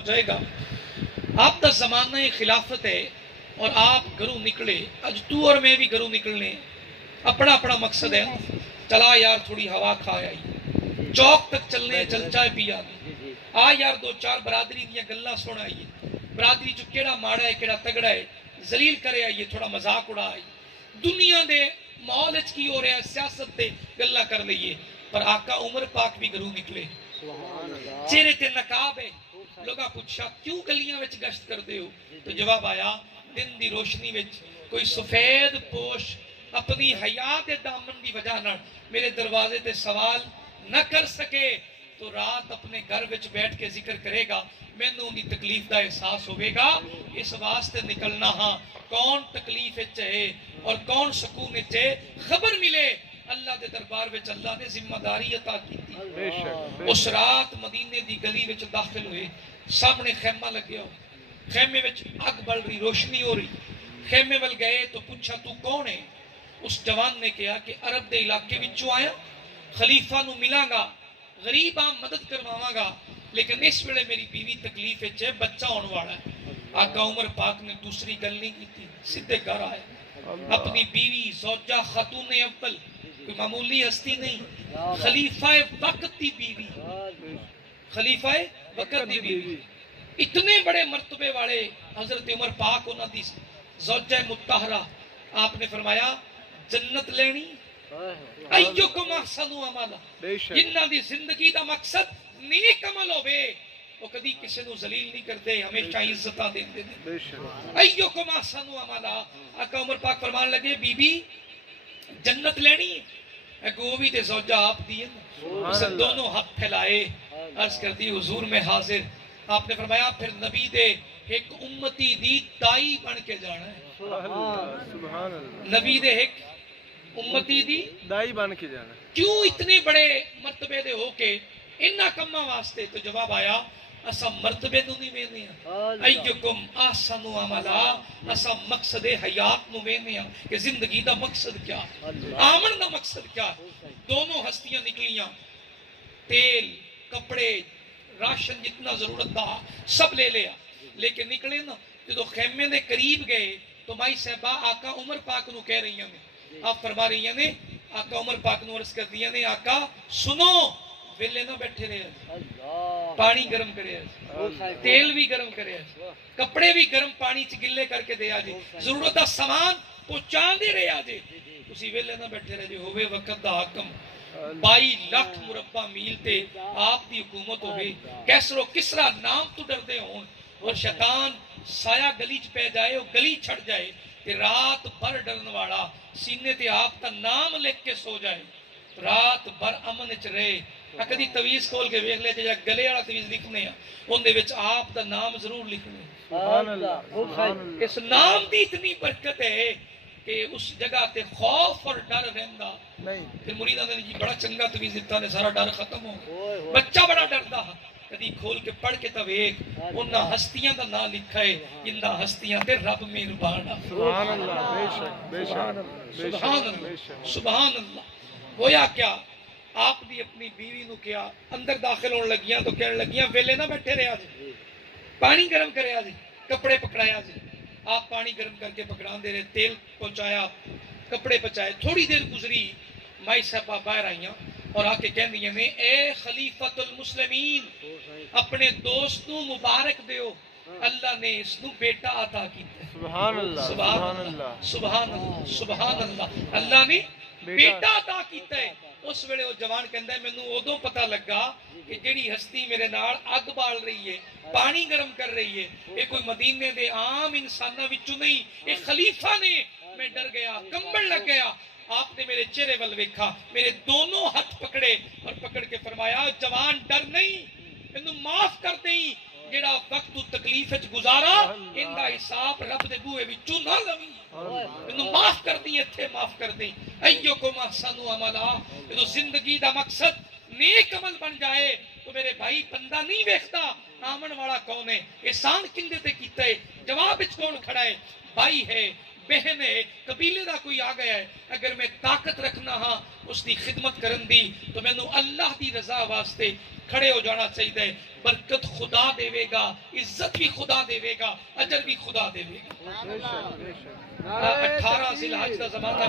ہو جائے گا. آپ دا زمانہ خلافت ہے اور آپ گھروں نکلے. اج تو اور میں بھی گھروں نکلنے اپنا اپنا مقصد ہے. چلا یار تھوڑی ہوا کھا آئی, چوک تک چلنے, چل چائے پی آئی, آ یار دو چار برادری دیا گلاں سن آئیے, برادری چ کیڑا ماڑا ہے کیڑا تگڑا ہے ذلیل کرے آئیے, تھوڑا مذاق اڑا آئیے. دنیا دے ماحول وچ کی ہو رہا ہے, سیاست تے گلاں کر لئیے. پر آقا عمر پاک بھی گھروں نکلے, چہرے تے نقاب ہے. لوگاں پوچھا کیوں گلیاں وچ گشت کردے ہو؟ تو جواب آیا دن دی روشنی وچ کوئی سفید پوش اپنی حیا دے دامن دی وجہ نال میرے دروازے تے سوال نہ کر سکے تو رات اپنے گھر وچ بیٹھ کے ذکر کرے گا, مینوں دی تکلیف دا احساس ہوئے گا. اس واسطے نکلنا ہاں کون تکلیف وچ ہے اور کون سکون وچ ہے, خبر ملے اللہ دے دربار وچ اللہ نے ذمہ داری عطا کی تھی. اس رات مدینے دی گلی وچ داخل ہوئے, سامنے خیمہ لگے ہو, خیمے وچ اگ بل رہی, روشنی ہو رہی. خیمے ول گئے تو پوچھا تو کون ہے؟ اس جوان نے کہا کہ عرب دے علاقے وچوں آیا, خلیفہ نو ملاں گا, غریب آم مدد کرواواں گا, لیکن اس ویلے میری بیوی تکلیف وچ ہے, بچہ ہون والا ہے. آقا عمر پاک نے دوسری گل نہیں کی تھی, سیدھے گھر آئے. اپنی بیوی زوجہ خاتون اول, کوئی معمولی ہستی نہیں, خلیفہ وقت دی بیوی, خلیفہ وقت دی بیوی, اتنے بڑے مرتبے والے حضرت عمر پاک انہاں دی زوجہ مطہرہ. آپ نے فرمایا جنت لینی ایوکم احسن عملا, جنہاں دی زندگی دا مقصد نیک عمل ہوے وہ کدی کسی نو ذلیل نہیں کرتے, ہمیشہ عزتاں دیندے نے. ایوکم احسن عملا. آقا عمر پاک فرمان لگے بی بی جنت لینی ہے, گووی تے زوجہ آپ دیئے نا. اسے دونوں ہاتھ پھیلائے, عرض کر دی حضور میں حاضر. آپ نے فرمایا پھر نبی دے ایک امتی دی دائی بن کے جانا ہے. نبی دے ایک امتی دی دائی بن کے جانا. کیوں اتنے بڑے مرتبے دے ہو کے انہاں کماں واسطے؟ تو جواب آیا اسا مرتبے نو نہیں ویندے ہاں, ایکم احسن عملا, اسا مقصد حیات نو ویندے ہاں کہ زندگی دا مقصد کیا, آمن دا مقصد کیا. دونوں ہستیاں نکلیاں, تیل کپڑے راشن جتنا ضرورت تھا سب لے لیا, لیکن نکلے نا جدو خیمے دے قریب گئے تو مائی صاحبہ آقا عمر پاک نو کہہ رہی ہیں, آپ فرما رہی ہیں آقا عمر پاک نو عرض کر دیا نے آقا سنو ویلے نہ بیٹھے رہے, پانی گرم کرے, تیل بھی گرم کرے, کپڑے بھی گرم پانی چ گلے کر کے دے آجے, ضرورت دا سامان پہنچا دے رہے آجے, تسی ویلے نہ بیٹھے رہے ہوئے وقت دا حکم 22 لاکھ مربع میل تے آپ دی حکومت ہو گئی. کیسر و کسرا نام تو ڈر دے ہون, اور شیطان سایہ گلی چ پہ جائے وہ گلی چھڑ جائے کہ رات بھر ڈرن والا سینے تے آپ کا نام لکھ کے سو جائے, رات بھر امن چ رہے. کدی تویز کھول کے ویکھ لے جے گلے والا تویز لکھنے ہیں اون دے وچ آپ دا نام ضرور لکھنے. سبحان اللہ. اس نام دی اتنی برکت ہے کہ اس جگہ تے خوف اور ڈر رہندا نہیں. پھر مریداں نے جی بڑا چنگا تویز دیتا نے, سارا ڈر ختم ہو گیا. بچہ بڑا ڈردا, کدی کھول کے پڑھ کے تا ویکھ انہاں ہستیاں دا نام لکھا ہے جنہاں ہستیاں تے رب مہربان ہے. سبحان اللہ. بے شک بے شک سبحان اللہ سبحان اللہ. ہویا کیا, آپ دی اپنی بیوی نو کیا اندر داخل ہون لگیاں تو کہنے لگیاں ویلے نہ بیٹھے رہے آجے, پانی گرم کرے آجے, کپڑے پکڑایا آجے. آپ پانی گرم کر کے پکڑان دے رہے, تیل پہنچایا, کپڑے پہنچائے. تھوڑی دیر گزری, مائی صاحبہ باہر آئیاں اور آ کے کہن دیئے نے اے خلیفۃ المسلمین اپنے دوست نو مبارک دیو, اللہ نے اس نو بیٹا عطا کیتا ہے. سبحان اللہ. سبحان اللہ سبحان اللہ سبحان اللہ. اللہ نے بیٹا عطا کیتا ہے. اس ویلے وہ جوان کہندا ہے مینوں ادوں پتہ لگا کہ جڑی ہستی میرے نال اگ بال رہی ہے, پانی گرم کر رہی ہے, یہ کوئی مدینے دے عام انساناں وچوں نہیں, یہ خلیفہ نے. میں ڈر گیا, کمبل لگ گیا. آپ نے میرے چہرے ول ویکھا, میرے دونوں ہاتھ پکڑے اور پکڑ کے فرمایا جوان ڈر نہیں, مینوں معاف کر دیں, جڑا وقت تو تکلیف وچ گزارا اندا حساب رب دے بوئے وچوں نہ لویں, مینوں معاف کر دیں, ایتھے معاف کر دیں. ایکم احسن عملا. جو زندگی دا مقصد نیک عمل بن جائے تو میرے بھائی بندہ نہیں ویکھدا آمن والا کون ہے, احسان کندے تے کیتا ہے, جواب وچ کون کھڑا ہے, بھائی ہے, بہن ہے, قبیلے دا کوئی آ گیا ہے. اگر میں طاقت رکھنا ہاں اس دی خدمت کرن دی تو مینوں اللہ دی رضا واسطے کھڑے ہو جانا چاہیے. برکت خدا دے گا, عزت بھی خدا دے گا, اجر بھی خدا دے گا. 18 ذی الحج کا زمانہ